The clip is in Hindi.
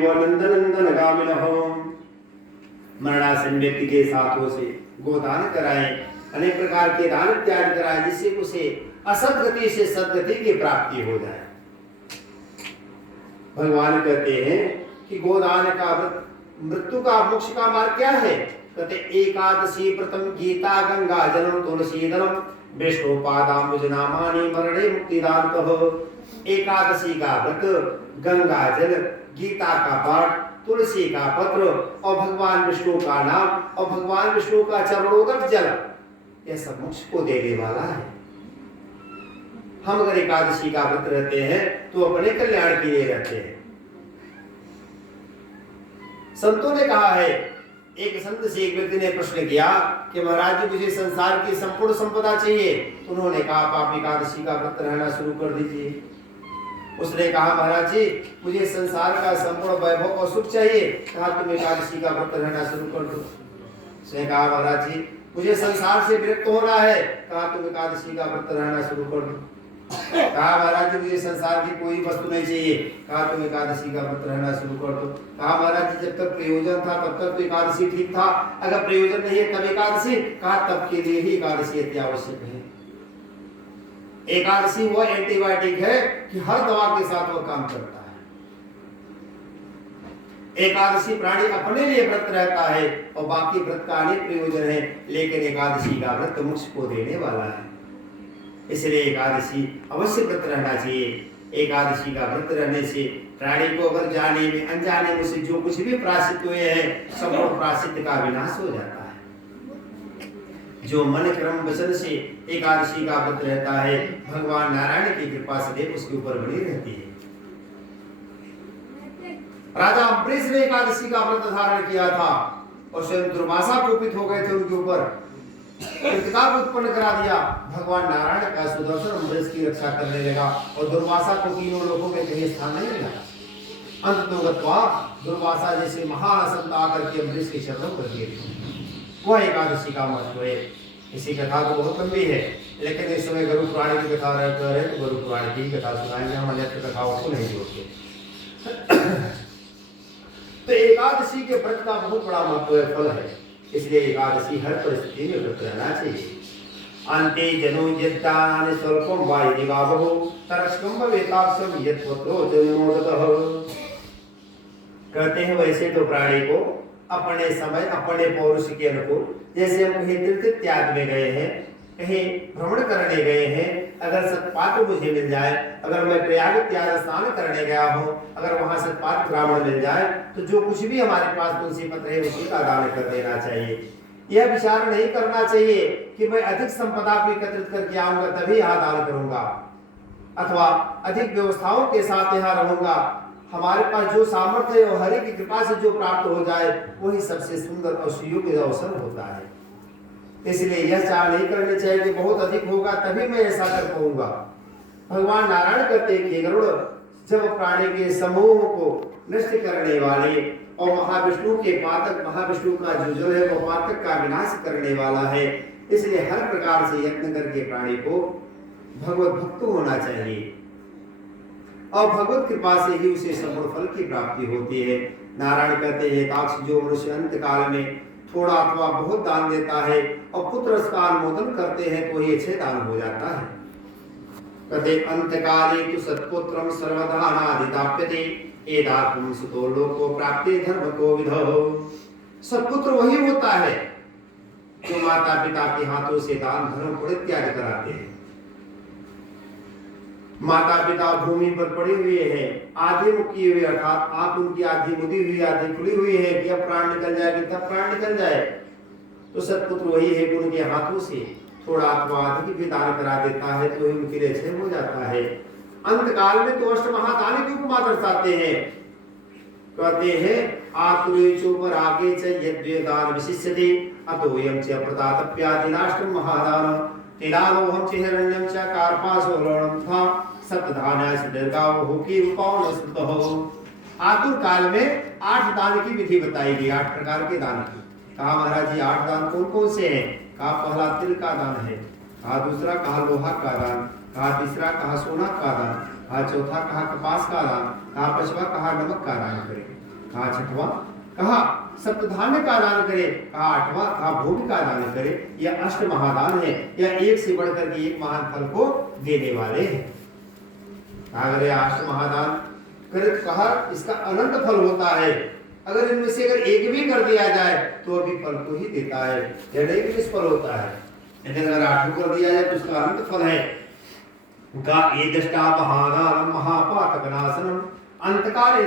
नंदन नंदन गामिनः मरणासन व्यक्ति के साथों से गोदान कराएं, अनेक प्रकार के दान इत्यादि कराएं, जिससे उसे असदगति से सदगति की प्राप्ति हो जाए। भगवान कहते हैं कि गोदान का व्रत, मृत्यु का मोक्ष का मार्ग क्या है? कहते एकादशी व्रतम गीता गंगा जलम तुलसी दलम विष्णु पादाम्बुज नामानि मरणे मुक्तिदानतः। एकादशी का व्रत, गंगा जल, गीता का पाठ, तुलसी का पत्र और भगवान विष्णु का नाम और भगवान विष्णु का चरणोदक जल, यह सब मोक्ष को देने वाला है। हम अगर एकादशी का व्रत रहते हैं तो अपने कल्याण के लिए रहते हैं। संतों ने कहा है, एक संत से एक व्यक्ति ने प्रश्न किया कि महाराज जी मुझे संसार की संपूर्ण संपदा चाहिए। तो उन्होंने कहा आप एकादशी का व्रत रहना शुरू कर दीजिए। उसने कहा महाराज जी मुझे संसार का संपूर्ण वैभव और सुख चाहिए। कहा तुम एकादशी का व्रत रहना शुरू कर दो। उसने कहा महाराज जी मुझे संसार से विरक्त होना है। कहा तुम एकादशी का व्रत रहना शुरू कर दो। कहा महाराज जी मुझे संसार की कोई वस्तु नहीं चाहिए। कहा तुम एकादशी का व्रत रहना शुरू कर दो। कहा महाराज जी जब तक प्रयोजन था तब तक तो एकादशी ठीक था, अगर प्रयोजन नहीं है तब एकादशी। कहा तब के लिए ही एकादशी अति आवश्यक है। एकादशी वो एंटीबायोटिक है कि हर दवा के साथ वो काम करता है। एकादशी प्राणी अपने लिए व्रत रहता है और बाकी व्रत का अनेक प्रयोजन है, लेकिन एकादशी का व्रत मोक्ष को देने वाला है। इसलिए एकादशी अवश्य व्रत रहना चाहिए। एकादशी का व्रत रहने से प्राणी को अगर जाने में अनजाने में से जो कुछ भी प्रायश्चित हुए हैं सब प्रायश्चित का विनाश हो जाता है। जो मन क्रम वचन से एकादशी का व्रत रहता है, भगवान नारायण की कृपा से उसके ऊपर बनी रहती है। राजा अम्बरीश ने एकादशी का व्रत धारण किया था और स्वयं दुर्वासा कुपित हो गए थे उनके ऊपर, प्रतिकार उत्पन्न करा दिया। भगवान नारायण का सुदर्शन अम्बरीश की रक्षा करने लगा और दुर्वासा को तीनों लोगों में कहीं स्थान नहीं मिला। अंततोगत्वा दुर्वासा जैसे महान संत आकर के अम्बरीश की शरणों कर दिए। वह एकादशी का महत्व है। इसी कथा तो बहुत लंबी है, लेकिन इस समय गुरु पुराण की कथा रहता है तो गुरु पुराण की कथा सुनाएंगे, हम अन्य कथाओं को नहीं जोड़ते। तो एकादशी के व्रत का बहुत बड़ा महत्व है, फल है। इसलिए एकादशी हर परिस्थिति में व्रत रहना चाहिए। अन्ते जनो यद्दान स्वल्पम वायु निवावो तरस्कम भवेतासम यत्वतो जनोदतः। कहते हैं वैसे तो प्राणी को अपने समय अपने पौरुष के अनुकूल, जैसे हम कहीं तीर्थ त्याग में गए हैं, कहीं भ्रमण करने गए हैं, अगर सतपात्र मुझे मिल जाए, अगर मैं प्रयाग त्याग स्नान करने गया हूँ, अगर वहां सतपात्र ब्राह्मण मिल जाए तो जो कुछ भी हमारे पास तुलसी पत्र है उसी का दान कर देना चाहिए। यह विचार नहीं करना चाहिए कि मैं अधिक संपदा को एकत्रित करके आऊंगा तभी यहाँ दान करूंगा, अथवा अधिक व्यवस्थाओं के साथ यहाँ रहूंगा। हमारे पास जो सामर्थ्य है हरि की कृपा से जो प्राप्त हो जाए वही सबसे सुंदर और सुयोग्य अवसर होता है। इसलिए यह चाह नहीं करनी चाहिए कि बहुत अधिक होगा तभी मैं ऐसा कर पाऊंगा। भगवान नारायण कहते हैं कि गरुड़ जब प्राणी के समूह को नष्ट करने वाले और महाविष्णु के पातक, महाविष्णु का जो है वो पातक का विनाश करने वाला है, इसलिए हर प्रकार से यत्न करके प्राणी को भगवत भक्त होना चाहिए और भगवत कृपा से ही उसे संपूर्ण फल की प्राप्ति होती है। नारायण कहते हैं ताक्ष जो मनुष्य अंत काल में थोड़ा अथवा बहुत दान देता है और पुत्र का अनुमोदन करते हैं तो ये अच्छे दान हो जाता है। कहते अंत काले तु सत्पुत्रम सर्वदानादिताप्यते एदात्म सुतो लोको प्राप्ते धर्म को विधो। सत्पुत्र वही होता है जो माता पिता के हाथों से दान धर्म पुण्य इत्यादि कराते हैं। माता पिता भूमि पर पड़े हुए हैं, आधे मुख किए हुए, अर्थात आंख उनकी आधी मुदी हुई आधी खुली हुई है कि अब प्राण निकल जाएगी तब प्राण निकल जाए, तो सत्पुत्र वही है कि उनके हाथों से थोड़ा अथवा अधिक भी दान करा देता है तो उनके लिए क्षय हो जाता है। अंत काल में तो अष्ट महादान की उपमा दर्शाते हैं। कहते हैं आतुरेचो पर आगे च यद्वेदान विशिष्यते अतोयम च प्रतातप्यादिनाष्टम महादान तिलालोहम च हिरण्यम च कार्पासो लवणम था सप्तधान्यास दीर्घाव होकी उपौन सुतहो। आतुर काल में 8 दान की विधि बताई गई, 8 प्रकार के दान की। कहा महाराज जी 8 दान कौन कौन से हैं? कहा पहला तिल का दान है, कहा दूसरा कहा लोहा का दान, कहा तीसरा कहा सोना का दान, कहा चौथा कहा कपास का दान, कहा पांचवा कहा नमक का दान करें। कहा छठवां, कहा सप्तधान्य का दान करे, कहा आठवां, कहा भोग का दान करे। यह अष्ट महादान है, यह एक से बढ़कर के एक महान फल को देने वाले हैं। अगर यह अष्ट महादान करे तो कहा इसका अनंत फल होता है। अगर इनमें से अगर एक भी कर दिया जाए तो अभी फल को ही देता है, यह नहीं कि निष्फल होता है। लेकिन अगर आठों कर दिया जाए तो उसका अनंत फल है। का एदष्टा महादानम महापातक नाशनम अंतकाले